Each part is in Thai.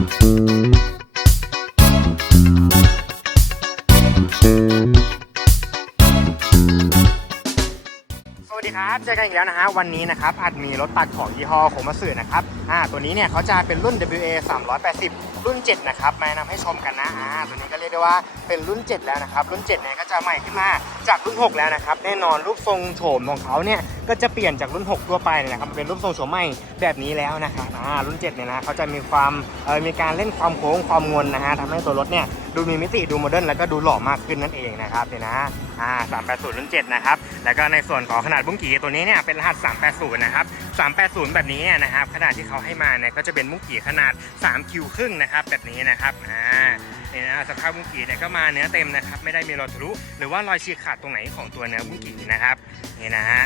สวัสดีครับ เจอกันอีกแล้วนะฮะ วันนี้นะครับอาจมีรถตัดของยี่ห้อโคมัสึนะครับ อ่า ตัวนี้เนี่ยเขาจะเป็นรุ่น WA 380 รุ่น 7 นะครับมาแนะนำให้ชมกันนะ อ่า ตัวนี้ก็เรียกได้ว่าเป็นรุ่น 7 แล้วนะครับ รุ่น 7 เนี่ยก็จะใหม่ขึ้นมาจากรุ่น 6 แล้วนะครับ แน่นอนรูปทรงโฉมของเขาเนี่ยก็จะเปลี่ยนจากรุ่น 6 ทั่วไปเนี่ยนะครับเป็นรูปทรงโฉมใหม่แบบนี้แล้วนะครับอ่ารุ่น 7 เนี่ยนะเขาจะมีความเออมีการเล่นความโค้งความงวนนะฮะทำให้ตัวรถเนี่ยดูมีมิติดูโมเดิร์นแล้วก็ดูหล่อมากขึ้นนั่นเองนะครับเนี่ยนะอ่า380รุ่น7นะครับแล้วก็ในส่วนของขนาดบุ้งกี่ตัวนี้เนี่ยเป็นรหัส 380 นะครับ 380 แบบนี้นะครับขนาดที่เขาให้มาเนี่ยก็จะเป็นบุ้งกี่ขนาด3คิวครึ่งนะครับแบบนี้นะครับอ่านี่ยนะสภาพบุ้งกี่เนี่ยก็มาเนื้อเต็มนะครับไม่ได้มีรอยทะลุหรือว่ารอยฉีกขาดตรงไหนของตัวเนื้อบุ้งกี่นะครับนี่นะฮะ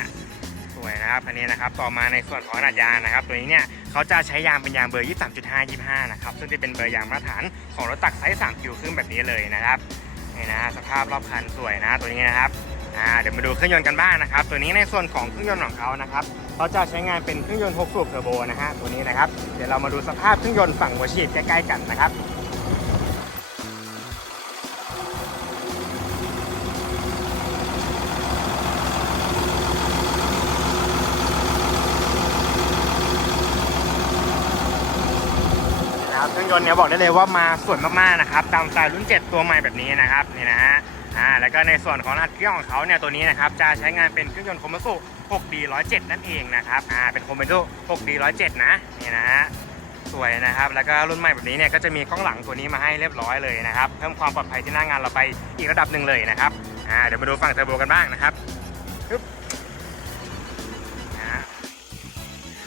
นะครับอันนี้นะครับต่อมาในส่วนของขนาดยางนะครับ ตัวนี้เนี่ยเขาจะใช้ยางเป็นยางเบอร์ 23.5 25 นะครับ ซึ่งจะเป็นเบอร์ยางมาตรฐานของรถตักไซส์3คิวครึ่งแบบนี้เลยนะครับนี่นะสภาพรอบคันสวยนะตัวนี้นะครับอ่าเดี๋ยวมาดูเครื่องยนต์กันบ้างนะครับ ตัวนี้ในส่วนของเครื่องยนต์ของเขานะครับเขาจะใช้งานเป็นเครื่องยนต์ 6 สูบเทอร์โบนะฮะตัวนี้นะครับเดี๋ยวเรามาดูสภาพเครื่องยนต์ฝั่งหัวฉีดใกล้ๆกันนะครับ นะครับ เครื่องยนต์เนี่ยบอกได้เลยว่ามาสวยมากๆนะครับตามสไตล์รุ่น 7 ตัวใหม่แบบนี้นะครับนี่นะฮะอ่าแล้วก็ในส่วนของรหัสเครื่องของเขาเนี่ยตัวนี้นะครับจะใช้งานเป็นเครื่องยนต์คอมมัสุ 6D107 นั่นเองนะครับอ่าเป็นคอมเมนโด 6D107 นะนี่นะฮะสวยนะครับแล้วก็รุ่นใหม่แบบนี้เนี่ยก็จะมีกล้องหลังตัวนี้มาให้เรียบร้อยเลยนะครับเพิ่มความปลอดภัยที่หน้างานเราไปอีกระดับหนึ่งเลยนะครับอ่าเดี๋ยวมาดูฝั่งเทอร์โบกันบ้างนะครับปึ๊บนะฮะ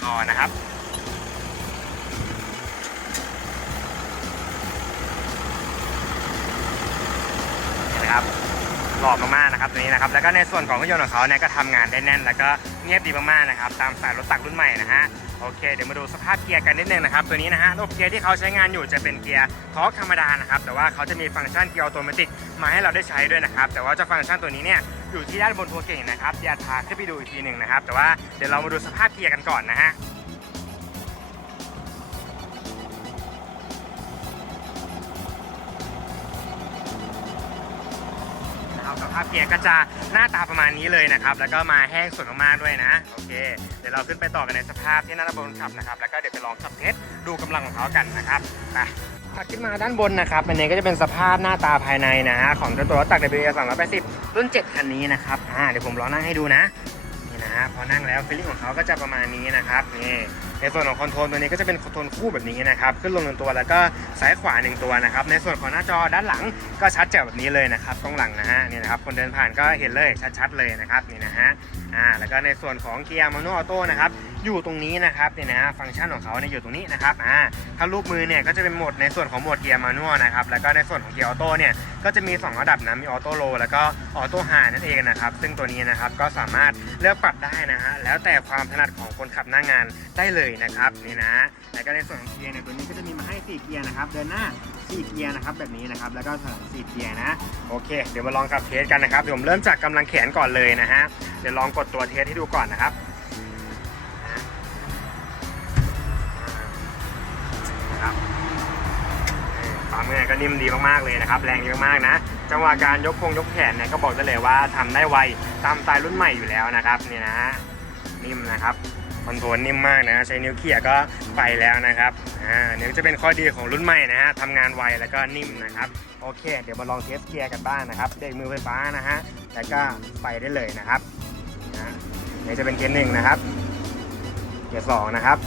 รอนะครับ นะครับหล่อมากๆนะครับตัวนี้นะครับแล้วก็ในส่วนของเครื่องยนต์ของเขาเนี่ยก็ทำงานได้แน่น แล้วก็เงียบดีมากๆนะครับตามสายรถตักรุ่นใหม่นะฮะโอเคเดี๋ยวมาดูสภาพเกียร์กันนิดนึงนะครับตัวนี้นะฮะระบบเกียร์ที่เขาใช้งานอยู่จะเป็นเกียร์ทอร์กธรรมดานะครับแต่ว่าเขาจะมีฟังก์ชันเกียร์ออโตเมติมาให้เราได้ใช้ด้วยนะครับแต่ว่าเจ้าฟังก์ชันตัวนี้เนี่ยอยู่ที่ด้านบนตัวเก่งนะครับอย่าพาขึ้นไปดูอีกทีหนึ่งนะครับแต่ว่าเดี๋ยวเรามาดูสภาพเกียร์กันก่อนนะฮะ สภาพเกียร์ก็จะหน้าตาประมาณนี้เลยนะครับ แล้วก็มาแห้งสวยมากๆด้วยนะ โอเค เดี๋ยวเราขึ้นไปต่อกันในสภาพที่หน้าด้านบนขับนะครับ แล้วก็เดี๋ยวไปลองขับเทสดูกำลังของเขากันนะครับ ไปขับขึ้นมาด้านบนนะครับ อันนี้ก็จะเป็นสภาพหน้าตาภายในนะฮะของตัวรถตัก WA 380 รุ่น 7 คันนี้นะครับ อ่า เดี๋ยวผมลองนั่งให้ดูนะ นี่นะฮะ พอนั่งแล้วฟีลลิ่งของเขาก็จะประมาณนี้นะครับ นี่ ในส่วนของคอนโทรลตัวนี้ก็จะเป็นคอนโทรลคู่แบบนี้นะครับ ขึ้นลงหนึ่งตัวแล้วก็ซ้ายขวาหนึ่งตัวนะครับ ในส่วนของหน้าจอด้านหลังก็ชัดแจ๋วแบบนี้เลยนะครับกล้องหลังนะฮะนี่นะครับคนเดินผ่านก็เห็นเลยชัดๆเลยนะครับนี่นะฮะอ่าแล้วก็ในส่วนของเกียร์มานุออโต้นะครับอยู่ตรงนี้นะครับเนี่ยนะฮะฟังก์ชันของเขาเนี่ยอยู่ตรงนี้นะครับอ่าถ้าลูกมือเนี่ยก็จะเป็นโหมดในส่วนของโหมดเกียร์มานุอนะครับแล้วก็ในส่วนของเกียร์ออโต้เนี่ยก็จะมี 2 ระดับนะมีออโต้โลแล้วก็ออโต้ไฮนั่นเองนะครับซึ่งตัวนี้นะครับก็สามารถเลือกปรับได้นะฮะแล้วแต่ความถนัดของคนขับหน้างานได้เลยนะครับนี่นะแล้วก็ในส่วนของเกียร์เนี่ยตัวนี้ก็จะมีมาให้ 4 เกียร์นะครับเดินหน้า 4 เกียร์นะครับแบบนี้นะครับแล้วก็ถอยหลัง4เกียร์นะโอเค เดี๋ยวมาลองขับเทสกันนะครับเดี๋ยวผมเริ่มจากกำลังแขนก่อนเลยนะฮะเดี๋ยวลองกดตัวเทสให้ดูก่อนนะครับนะครับความเมื่อยก็นิ่มดีมากๆเลยนะครับ แรงดีมากๆนะ จังหวะการยกพงยกแขนเนี่ยก็บอกได้เลยว่าทำได้ไวตามสไตล์รุ่นใหม่อยู่แล้วนะครับนี่นะนิ่มนะครับ อนโทรลนิ่มมากนะใช้นิ้วเขี่ยก็ไปแล้วนะครับอ่าเนี่ยจะเป็นข้อดีของรุ่นใหม่นะฮะทำงานไวแล้วก็นิ่มนะครับโอเค เดี๋ยวมาลองเทสเกียร์กันบ้างนะครับเด็กมือไฟฟ้านะฮะแล้วก็ไปได้เลยนะครับนะเนี่ยจะเป็นเกียร์หนึ่งนะครับเกียร์สองนะครับ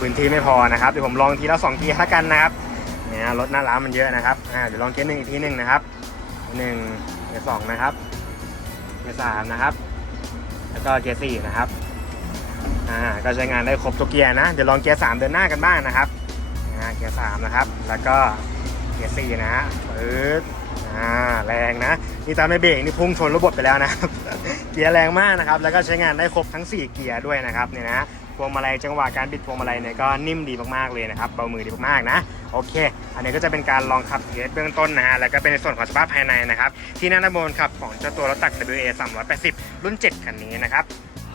พื้นที่ไม่พอนะครับเดี๋ยวผมลองทีละสองเกียร์ละกันนะครับเนี่ยรถหน้าร้านมันเยอะนะครับอ่าเดี๋ยวลองเกียร์หนึ่งอีกทีหนึ่งนะครับหนึ่งเกียร์สองนะครับเกียร์สามนะครับ แล้วก็เกียร์สี่นะครับ อ่าก็ใช้งานได้ครบทุกเกียร์นะ เดี๋ยวลองเกียร์สามเดินหน้ากันบ้างนะครับอ่าเกียร์สามนะครับ แล้วก็เกียร์สี่นะฮะปึ๊ดอ่าแรงนะ นี่ตามไม่เบรกนี่พุ่งชนระบบไปแล้วนะครับ เกียร์แรงมากนะครับ แล้วก็ใช้งานได้ครบทั้ง 4 เกียร์ด้วยนะครับเนี่ยนะพวงมาลัยจังหวะการบิดพวงมาลัยเนี่ยก็นิ่มดีมากๆเลยนะครับเบามือดีมากๆนะโอเค อันนี้ก็จะเป็นการลองขับเทสเบื้องต้นนะฮะแล้วก็เป็นในส่วนของสภาพภายในนะครับที่น้าด้านบนขับของเจ้าตัวรถตัก WA 380 รุ่น 7 คันนี้นะครับ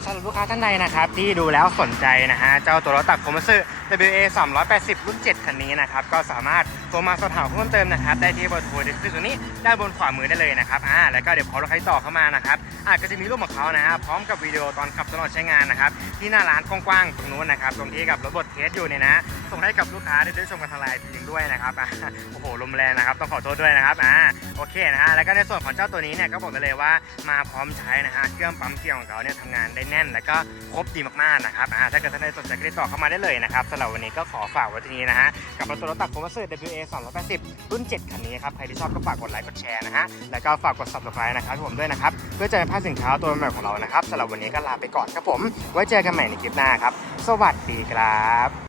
สำหรับลูกค้าท่านใดนะครับที่ดูแล้วสนใจนะฮะเจ้าตัวรถตักโคมัสึ WA 380 รุ่น 7 คันนี้นะครับก็สามารถโทรมาสอบถามเพิ่มเติมนะครับได้ที่เบอร์โทรที่ขึ้นตรงนี้ด้านบนขวามือได้เลยนะครับอ่าแล้วก็เดี๋ยวพอเราใครต่อเข้ามานะครับอาจจะมีรูปของเขานะฮะพร้อมกับวิดีโอตอนขับตลอดใช้งานนะครับที่หน้าร้านกว้างๆตรงนู้นนะครับตรงที่กับรถบดเทสอยู่เนี่ยนะส่งให้กับลูกค้าได้ได้ชมกันทางไลน์จริงด้วยนะครับโอ้โหลมแรงนะครับต้องขอโทษด้วยนะครับอ่าโอเคนะฮะแล้วก็ในส่วนของเจ้าตัวนี้เนี่ยก็บอกได้เลยว่ามาพร้อมใช้นะฮะเครื่องปั๊มเกียร์ของเขาเนี่ยทำงานได้แน่น แล้วก็ครบดีมากๆนะครับอ่าถ้าเกิดท่านใดสนใจก็ติดต่อเข้ามาได้เลยนะครับสำหรับวันนี้ก็ขอฝากไว้ที่นี้นะฮะกับรถตัวรถตักโคมัสึ WA 280 รุ่น 7 คันนี้ครับใครที่ชอบก็ฝากกดไลค์กดแชร์นะฮะแล้วก็ฝากกด subscribe นะครับผมด้วยนะครับเพื่อจะไม่พลาดสินค้าตัวใหม่ของเรานะครับสำหรับวันนี้ก็ลาไปก่อนครับผม ไว้เจอกันใหม่ในคลิปหน้าครับ สวัสดีครับ